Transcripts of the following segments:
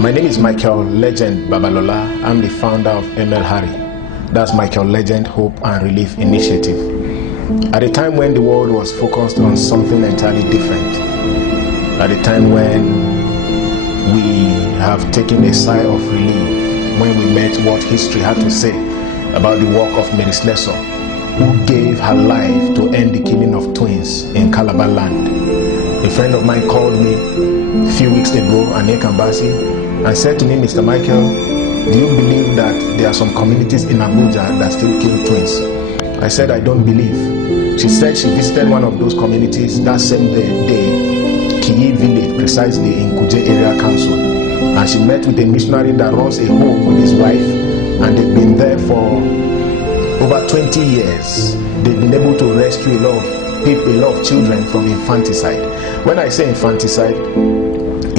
My name is Michael Legend Babalola. I'm the founder of MLHARI. That's Michael Legend Hope and Relief Initiative. At a time when the world was focused on something entirely different, at a time when we have taken a sigh of relief when we met what history had to say about the work of Mary Slessor, who gave her life to end the killing of twins in Calabar land. A friend of mine called me a few weeks ago, Ane Kambasi, and said to me, Mr. Michael, do you believe that there are some communities in Abuja that still kill twins? I said, I don't believe. She said she visited one of those communities that same day, Kiyi village, precisely in Kuje area council. And she met with a missionary that runs a home with his wife, and they've been there for over 20 years. They've been able to rescue a lot of children from infanticide. When I say infanticide,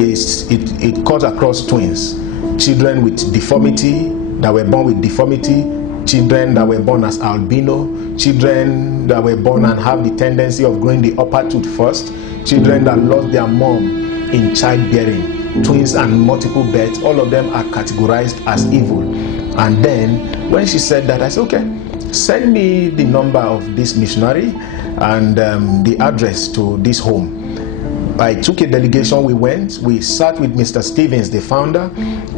it cuts across twins, children with deformity, that were born with deformity, children that were born as albino, children that were born and have the tendency of growing the upper tooth first, children that lost their mom in childbearing, twins and multiple births. All of them are categorized as evil. And then when she said that, I said, okay, send me the number of this missionary and the address to this home. I took a delegation, we went, we sat with Mr. Stevens, the founder,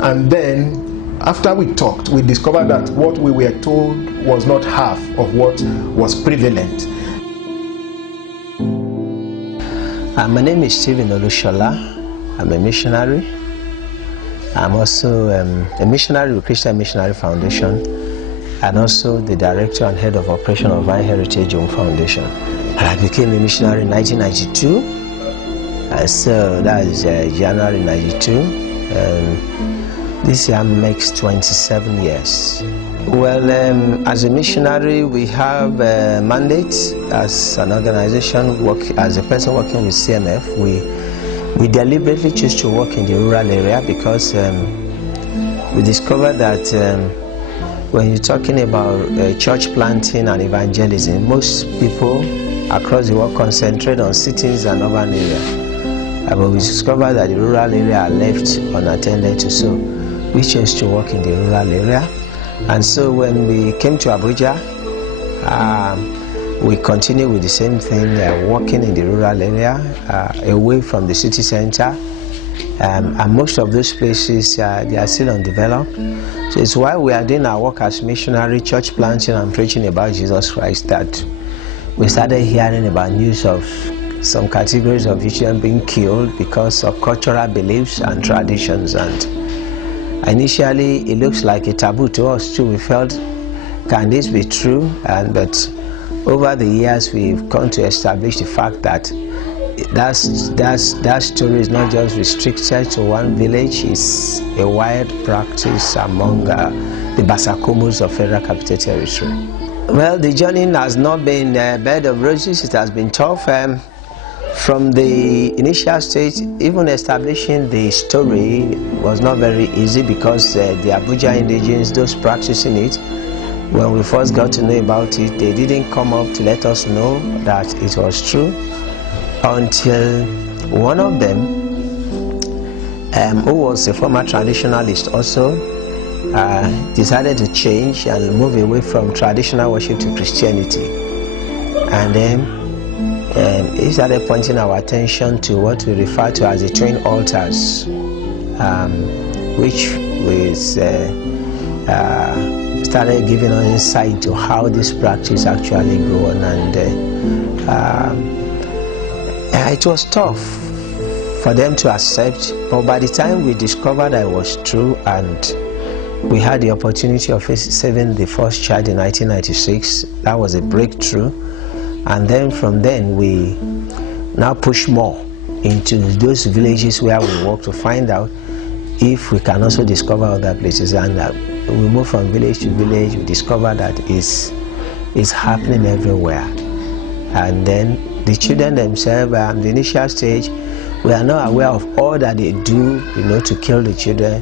and then after we talked, we discovered that what we were told was not half of what was prevalent. My name is Stephen Olushola. I'm a missionary. I'm also a missionary with Christian Missionary Foundation, and also the director and head of operation of Vine Heritage Home Foundation. I became a missionary in 1992. So that is January 92, and this year makes 27 years. Well, as a missionary, we have a mandate as an organization, as a person working with CMF. We deliberately choose to work in the rural area because we discovered that when you're talking about church planting and evangelism, most people across the world concentrate on cities and urban areas. But we discovered that the rural area are left unattended to, so we chose to work in the rural area. And so when we came to Abuja, we continued with the same thing, working in the rural area, away from the city center. And most of those places, they are still undeveloped. So it's why we are doing our work as missionary, church planting and preaching about Jesus Christ, that we started hearing about news of some categories of children being killed because of cultural beliefs and traditions. And initially it looks like a taboo to us too. We felt, can this be true? But over the years we've come to establish the fact that that story is not just restricted to one village. It's a wide practice among the Basakomos of Federal Capital Territory. Well, the journey has not been a bed of roses. It has been tough. From the initial stage, even establishing the story was not very easy because the Abuja indigenes, those practicing it, when we first got to know about it, they didn't come up to let us know that it was true until one of them, who was a former traditionalist also, decided to change and move away from traditional worship to Christianity. And then he started pointing our attention to what we refer to as the twin altars, which was started giving us insight into how this practice actually go on. And it was tough for them to accept, but by the time we discovered that it was true, and we had the opportunity of saving the first child in 1996, that was a breakthrough. And then from then we now push more into those villages where we work to find out if we can also discover other places. And we move from village to village. We discover that it's happening everywhere. And then the children themselves, the initial stage, we are not aware of all that they do, to kill the children.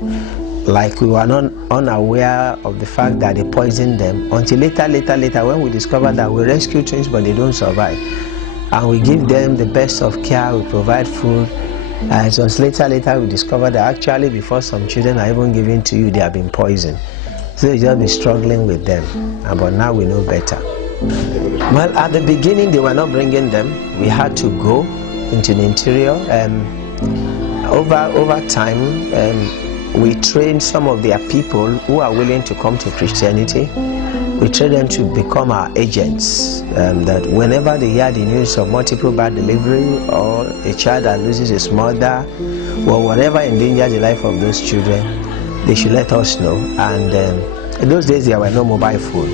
Like we were not unaware of the fact that they poisoned them until later when we discovered that we rescue twins but they don't survive. And we give them the best of care, we provide food, It was later we discovered that actually before some children are even given to you, they have been poisoned. So you just be struggling with them. But now we know better. Well, at the beginning, they were not bringing them. We had to go into the interior. Over time, we trained some of their people who are willing to come to Christianity. We train them to become our agents, that whenever they hear the news of multiple bad delivery or a child that loses his mother or whatever endangers the life of those children, they should let us know. And in those days there were no mobile phone,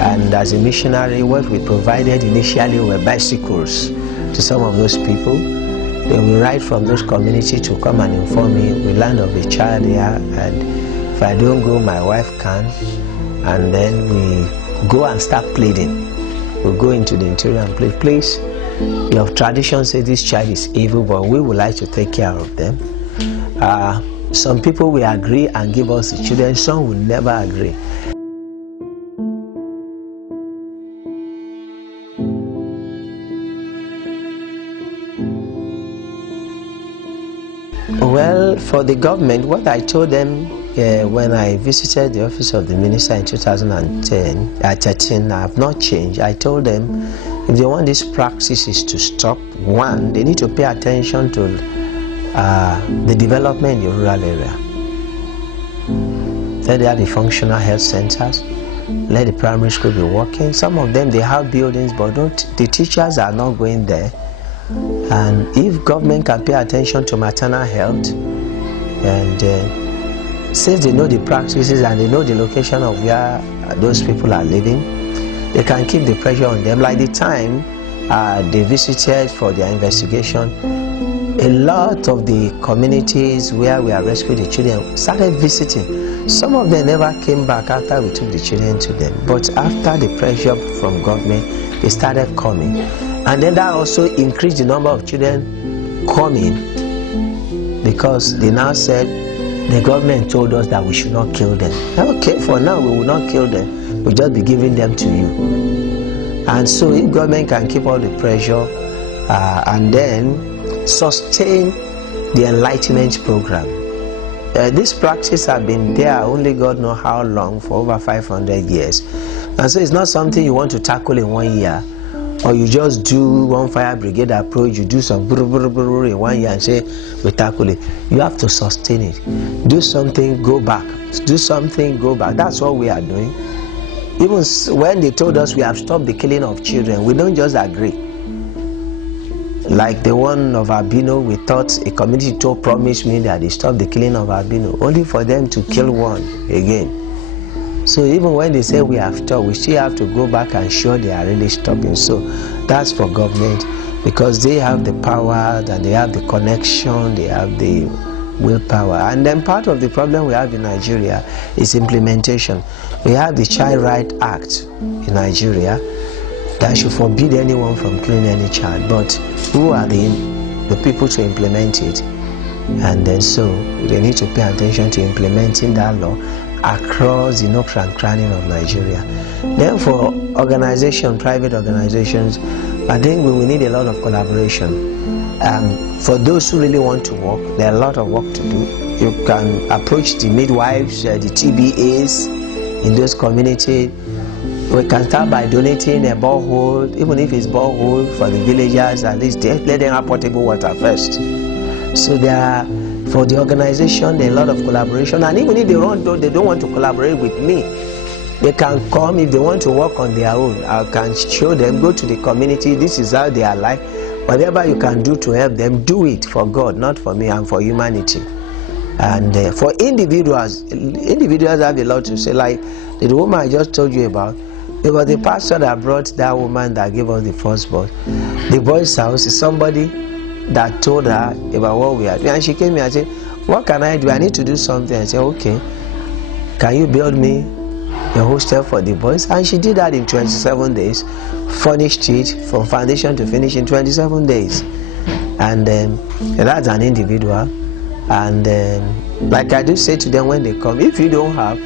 and as a missionary, what we provided initially were bicycles to some of those people. They will ride from those communities to come and inform me, we learn of a child here, and if I don't go, my wife can. And then we go and start pleading. We'll go into the interior and plead, please, your tradition says this child is evil, but we would like to take care of them. Some people will agree and give us the children, some will never agree. Well, for the government, what I told them when I visited the office of the minister in 2013, I have not changed. I told them if they want these practices to stop, one, they need to pay attention to the development in the rural area. Let there be functional health centers. Let the primary school be working. Some of them, they have buildings, but the teachers are not going there. And if government can pay attention to maternal health, and since they know the practices and they know the location of where those people are living, they can keep the pressure on them. Like the time they visited for their investigation, a lot of the communities where we have rescued the children started visiting. Some of them never came back after we took the children to them, but after the pressure from government, they started coming. And then that also increased the number of children coming, because they now said the government told us that we should not kill them. Okay, for now we will not kill them, we'll just be giving them to you. And so if government can keep all the pressure and then sustain the enlightenment program. This practice has been there, only God knows how long, for over 500 years. And so it's not something you want to tackle in 1 year. Or you just do one fire brigade approach, you do some in 1 year and say, we tackle it. You have to sustain it. Do something, go back. Do something, go back. That's what we are doing. Even when they told us we have stopped the killing of children, we don't just agree. Like the one of albino, we thought a community promised me that they stopped the killing of albino, only for them to kill one again. So even when they say we have stopped, we still have to go back and show they are really stopping. So that's for government, because they have the power and they have the connection, they have the willpower. And then part of the problem we have in Nigeria is implementation. We have the Child Rights Act in Nigeria that should forbid anyone from killing any child. But who are the people to implement it? And then so they need to pay attention to implementing that law across the nooks and crannies of Nigeria. Then for organization, private organizations, I think we will need a lot of collaboration. For those who really want to work, there are a lot of work to do. You can approach the midwives, the TBAs in those communities. We can start by donating a borehole, even if it's borehole for the villagers, at least let them have potable water first. So there are, for the organization, there are a lot of collaboration, and even if they don't want to collaborate with me, they can come if they want to work on their own. I can show them, go to the community, this is how they are like. Whatever you can do to help them, do it for God, not for me, and for humanity. And for individuals have a lot to say. Like the woman I just told you about, it was the pastor that brought that woman that gave us the firstborn. The boy's house is somebody that told her about what we are doing, and she came here and said, what can I do? I need to do something. I said, okay, can you build me a hostel for the boys? And she did that in 27 days, furnished it from foundation to finish in 27 days. And that's an individual. And like I do say to them when they come, if you don't have,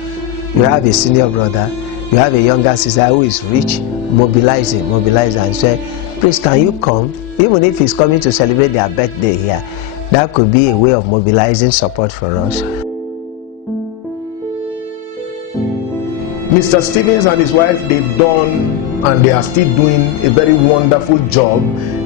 you have a senior brother, you have a younger sister who is rich, mobilize and say, please, can you come? Even if he's coming to celebrate their birthday here, That could be a way of mobilizing support for us. Mr. Stevens and his wife, they've done and they are still doing a very wonderful job.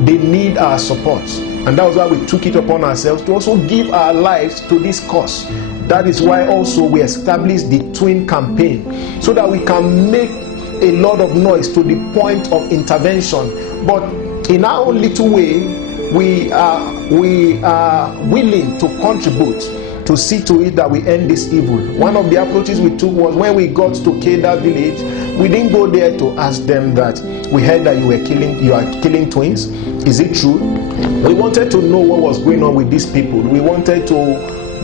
They need our support, and that was why we took it upon ourselves to also give our lives to this cause. That is why also we established the twin campaign, so that we can make a lot of noise to the point of intervention. But in our own little way, we are willing to contribute to see to it that we end this evil. One of the approaches we took was when we got to Keda village, we didn't go there to ask them that we heard that you are killing twins. Is it true? We wanted to know what was going on with these people. We wanted to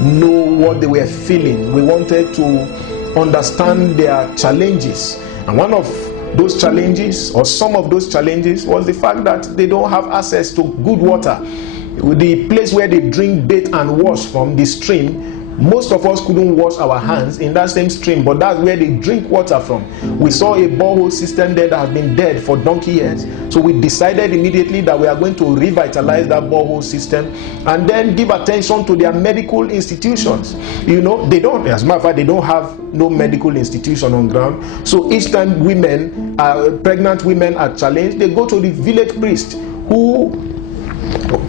know what they were feeling. We wanted to understand their challenges. And one of those challenges, or some of those challenges, was the fact that they don't have access to good water. The place where they drink, bathe and wash from, the stream, most of us couldn't wash our hands in that same stream, but that's where they drink water from. We saw a borehole system there that has been dead for donkey years, so we decided immediately that we are going to revitalize that borehole system and then give attention to their medical institutions. You know, they don't, as a matter of fact, they don't have no medical institution on ground. So each time pregnant women are challenged, they go to the village priest, who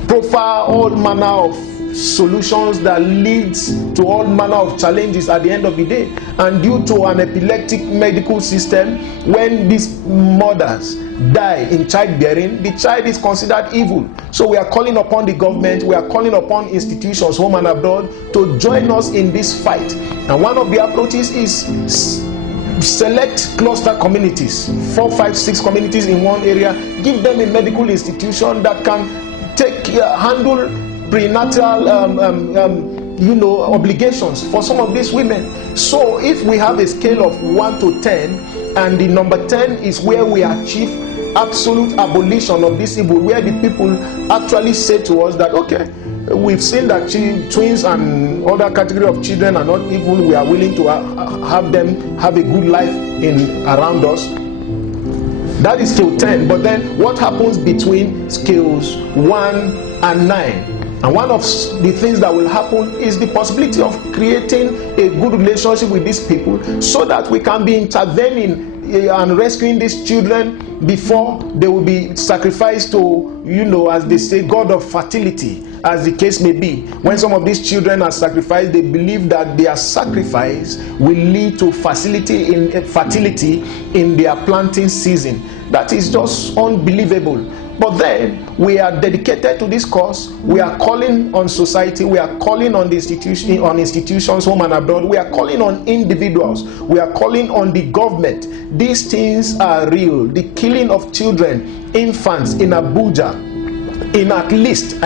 profile all manner of solutions that leads to all manner of challenges at the end of the day. And due to an epileptic medical system, when these mothers die in childbearing, the child is considered evil. So we are calling upon the government, we are calling upon institutions home and abroad to join us in this fight. And one of the approaches is select cluster communities, 4, 5, 6 communities in one area, give them a medical institution that can handle prenatal obligations for some of these women. So if we have a scale of 1 to 10, and the number 10 is where we achieve absolute abolition of this evil, where the people actually say to us that, okay, we've seen that twins and other category of children are not evil, we are willing to have them have a good life around us. That is scale 10. But then what happens between scales 1 and 9? And one of the things that will happen is the possibility of creating a good relationship with these people, so that we can be intervening and rescuing these children before they will be sacrificed to, as they say, God of fertility, as the case may be. When some of these children are sacrificed, they believe that their sacrifice will lead to fertility in their planting season. That is just unbelievable. But then we are dedicated to this cause. We are calling on society, we are calling on the institutions home and abroad, we are calling on individuals, we are calling on the government. These things are real. The killing of children, infants in Abuja, in at least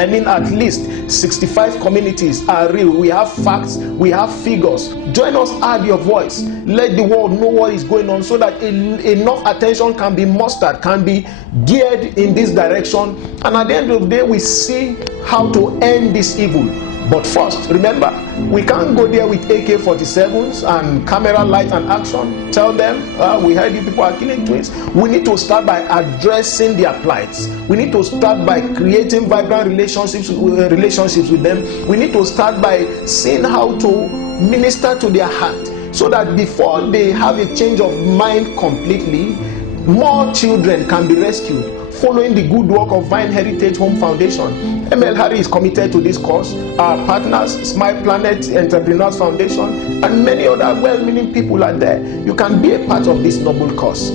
65 communities are real. We have facts, we have figures. Join us, add your voice. Let the world know what is going on, so that enough attention can be mustered, can be geared in this direction. And at the end of the day, we see how to end this evil. But first, remember, we can't go there with AK-47s and camera, light and action. Tell them, we heard you people are killing twins. We need to start by addressing their plights. We need to start by creating vibrant relationships with them. We need to start by seeing how to minister to their heart, so that before they have a change of mind completely, more children can be rescued, following the good work of Vine Heritage Home Foundation. MLHARI is committed to this cause. Our partners, Smile Planet Entrepreneurs Foundation, and many other well-meaning people are there. You can be a part of this noble cause.